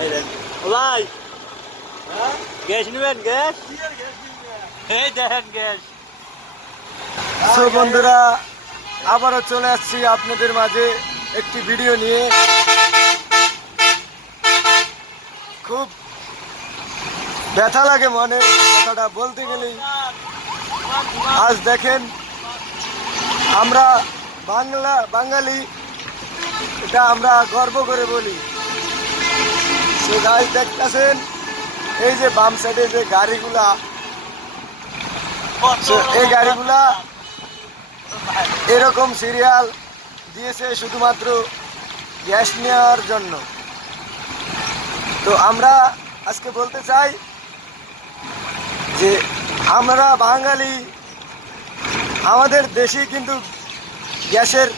ভাই গ্যাস নেবেন? গ্যাস এই দেখেন গ্যাস। তো বন্ধুরা, আবারও চলে আসছি আপনাদের মাঝে একটি ভিডিও নিয়ে। খুব ব্যথা লাগে মনে, কথাটা বলতে গেলেই। আজ দেখেন, আমরা বাঙালি, এটা আমরা গর্ব করে বলি। সে গাছ দেখতেছেন, এই যে বাম সাইডে যে গাড়িগুলা, এই গাড়িগুলা এরকম সিরিয়াল দিয়েছে শুধুমাত্র গ্যাস নেওয়ার জন্য। তো আমরা আজকে বলতে চাই যে আমরা বাঙালি, আমাদের দেশে কিন্তু গ্যাসের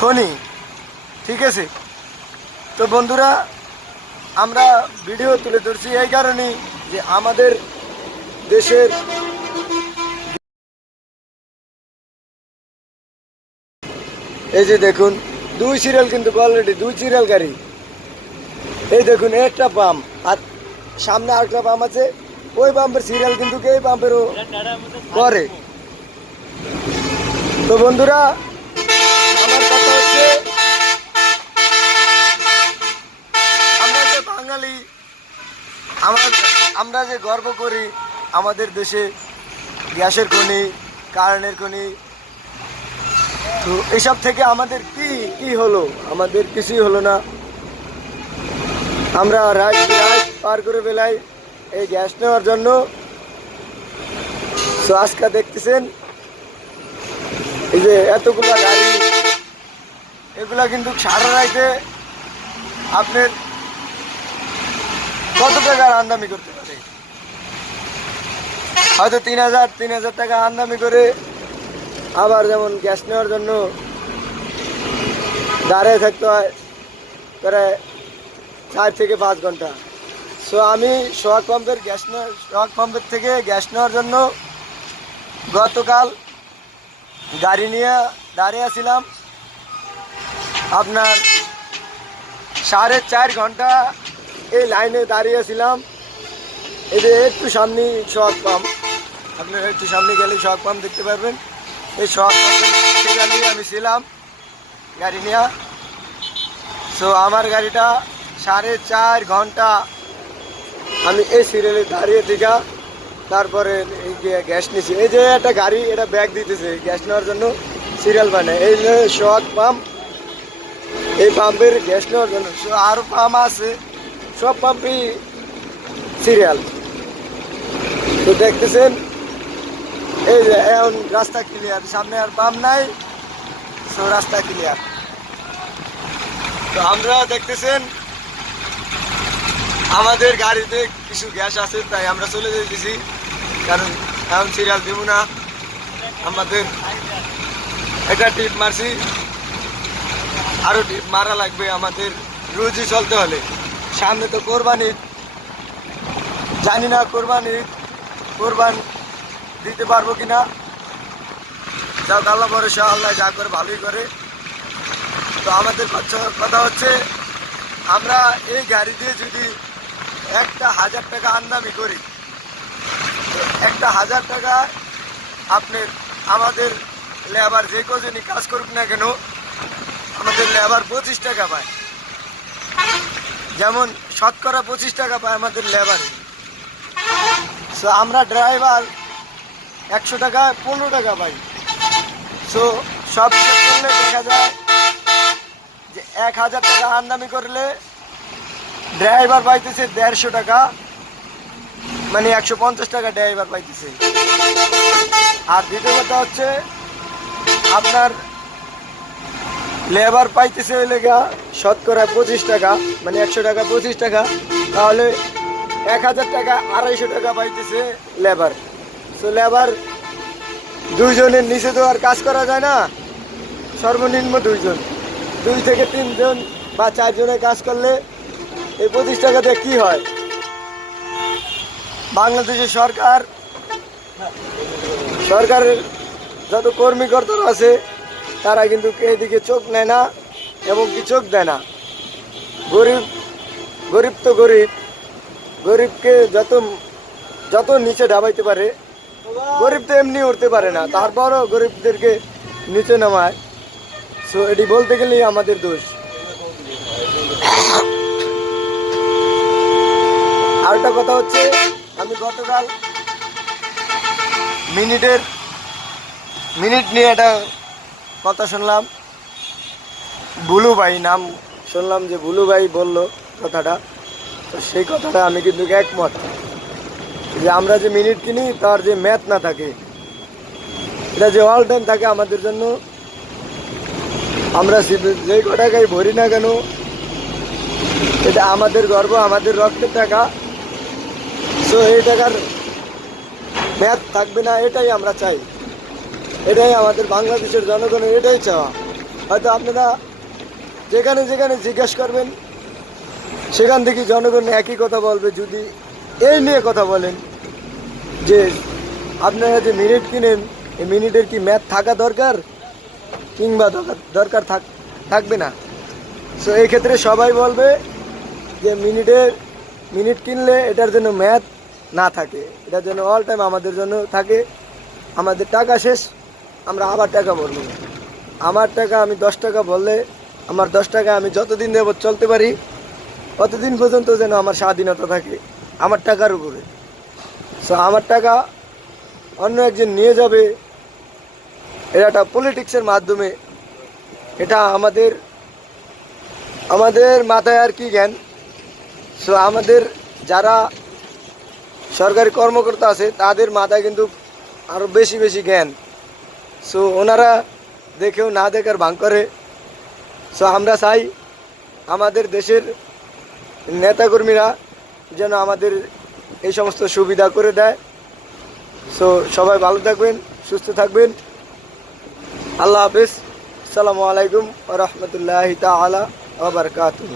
খনি, ঠিক আছে? তো বন্ধুরা, আমরা ভিডিও তুলে ধরছি এই কারণেই যে আমাদের দেশের এই যে দেখুন, দুই সিরিয়াল কিন্তু অলরেডি 2 সিরিয়াল গাড়ি। এই দেখুন, একটা পাম্প আর সামনে আরেকটা পাম্প আছে। ওই পাম্পের সিরিয়াল কিন্তু এই পাম্পেরও করে। তো বন্ধুরা, আমার কথা হচ্ছে, আমরা যে বাঙালি, আমরা যে গর্ব করি আমাদের দেশে গ্যাসের খনি, কারেন্টের খনি। তো এসব থেকে আমাদের কি হলো? আমাদের কিছুই হলো না। আমরা রাত পার করে বেলাই এই গ্যাস নেওয়ার জন্য। তো আজকে দেখতেছেন এই যে এতগুলা গাড়ি, এগুলা কিন্তু সারা রাইতে আপনার কত টাকার আমদানি করতে পারে? হয়তো 3,000 টাকা আমদানি করে। আবার যেমন গ্যাস নেওয়ার জন্য দাঁড়িয়ে থাকতে হয় প্রায় 4 থেকে 5 ঘন্টা। সো আমি সোহাগ পাম্পের থেকে গ্যাস নেওয়ার জন্য গতকাল গাড়ি নিয়ে দাঁড়িয়ে ছিলাম। আপনার 4.5 ঘন্টা এই লাইনে দাঁড়িয়েছিলাম। এই যে একটু সামনে সোহাগ পাম্প, আপনারা একটু সামনে গেলে সোহাগ পাম্প দেখতে পারবেন। এই সোহাগ পাম্পে আমি ছিলাম গাড়ি নিয়ে। সো আমার গাড়িটা 4.5 ঘন্টা আমি এই সিরিয়ালে দাঁড়িয়ে থেকে তারপরে এই গ্যাস নিয়েছি। এই যে একটা গাড়ি, এটা ব্যাগ দিতেছে গ্যাস নেওয়ার জন্য, সিরিয়াল বানায়। এই সোহাগ পাম্প, এই পাম্পের গ্যাস নেওয়ার জন্য আরও পাম্প আছে, সব পাম্পই সিরিয়াল। তো দেখতেছেন এই যে এখন রাস্তা ক্লিয়ার, সামনে আর পাম্প নাই। সো রাস্তা ক্লিয়ার। তো আমরা দেখতেছেন আমাদের গাড়িতে কিছু গ্যাস আছে, তাই আমরা চলে যেতেছি, কারণ এখন সিরিয়াল দিব না। আমাদের একটা টিপ মারছি, আরও টিপ মারা লাগবে আমাদের রোজই চলতে হলে। সামনে তো কোরবানি, জানি না কোরবান দিতে পারবো কিনা। যাও, আল্লাহ ভরসা, আল্লাহ যা করে ভালোই করে। তো আমাদের কথা হচ্ছে, আমরা এই গাড়ি দিয়ে যদি 1,000 টাকা আমদানি করি, 1,000 টাকা আপনার আমাদের লেবার যে কজনই কাজ করুক না কেন, আমাদের লেবার 25 টাকা পায়। যেমন শতকরা 25 টাকা পায় আমাদের লেবারে। সো আমরা ড্রাইভার 100 টাকা 15 টাকা পাই। সো সব করলে দেখা যায় যে 1,000 টাকা আমদানি করলে ড্রাইভার পাইতেছে 150 টাকা, মানে 150 টাকা ড্রাইভার পাইতেছে। আর দ্বিতীয় কথা হচ্ছে, আপনার লেবার পাইতেছে ওই লেগা শতকরা 25 টাকা, মানে 100 টাকা 25 টাকা, তাহলে 1,000 টাকা 250 টাকা পাইতেছে লেবার। সো লেবার 2 জনের নিচে তো আর কাজ করা যায় না, সর্বনিম্ন 2 জন, 2 থেকে 3 জন বা 4 জনের কাজ করলে এই 25 টাকা দিয়ে কী হয়? বাংলাদেশের সরকারের যত কর্মকর্তারা আছে তারা কিন্তু এইদিকে চোখ নেয় না। এবং কি চোখ দেয় না। গরিব গরিব তো গরিব, গরিবকে যত যত নিচে ডাবাইতে পারে, গরিব তো এমনি উঠতে পারে না, তারপরও গরিবদেরকে নিচে নামায়। সো এটি বলতে গেলেই আমাদের দোষ। আরেকটা কথা হচ্ছে, আমি গতকাল মিনিট নিয়ে একটা কথা শুনলাম। বুলু ভাই নাম শুনলাম, যে বুলু ভাই বলল কথাটা, তো সেই কথাটা আমি কিন্তু একমত, যে আমরা যে মিনিট কিনি তার যে ম্যাথ না থাকে, এটা যে অল টাইম থাকে আমাদের জন্য। আমরা যে টাকায় ভরি না কেন, এটা আমাদের গর্ব, আমাদের রক্তের টাকা। সো এই টাকার ম্যাথ থাকবে না, এটাই আমরা চাই, এটাই আমাদের বাংলাদেশের জনগণের এটাই চাওয়া। হয়তো আপনারা যেখানে যেখানে জিজ্ঞেস করবেন, সেখান থেকে জনগণ একই কথা বলবে। যদি এই নিয়ে কথা বলেন যে আপনারা যে মিনিট কিনেন, এই মিনিটের কি ম্যাথ থাকা দরকার, কিংবা দরকার থাকবে না। সো এই ক্ষেত্রে সবাই বলবে যে মিনিট কিনলে এটার জন্য ম্যাথ না থাকে, এটার জন্য অল টাইম আমাদের জন্য থাকে। আমাদের টাকা শেষ, আমরা আবার টাকা ভরবো। আমার টাকা আমি 10 টাকা বললে, আমার 10 টাকা আমি যতদিন দেব চলতে পারি, ততদিন পর্যন্ত যেন আমার স্বাধীনতা থাকে আমার টাকার উপরে। সো আমার টাকা অন্য একজন নিয়ে যাবে, এটা একটা পলিটিক্সের মাধ্যমে। এটা আমাদের মাথায় আর কি জ্ঞান। সো আমাদের যারা সরকারি কর্মকর্তা আছে, তাদের মাথায় কিন্তু আরও বেশি বেশি জ্ঞান। সো ওনারা দেখেও না দেখার ভান করে। সো আমরা চাই আমাদের দেশের নেতাকর্মীরা যেন আমাদের এই সমস্ত সুবিধা করে দেয়। সো সবাই ভালো থাকবেন, সুস্থ থাকবেন। আল্লাহ হাফেজ। আসসালামু আলাইকুম ওয়া রাহমাতুল্লাহি তাআলা ওয়া বারাকাতুহু।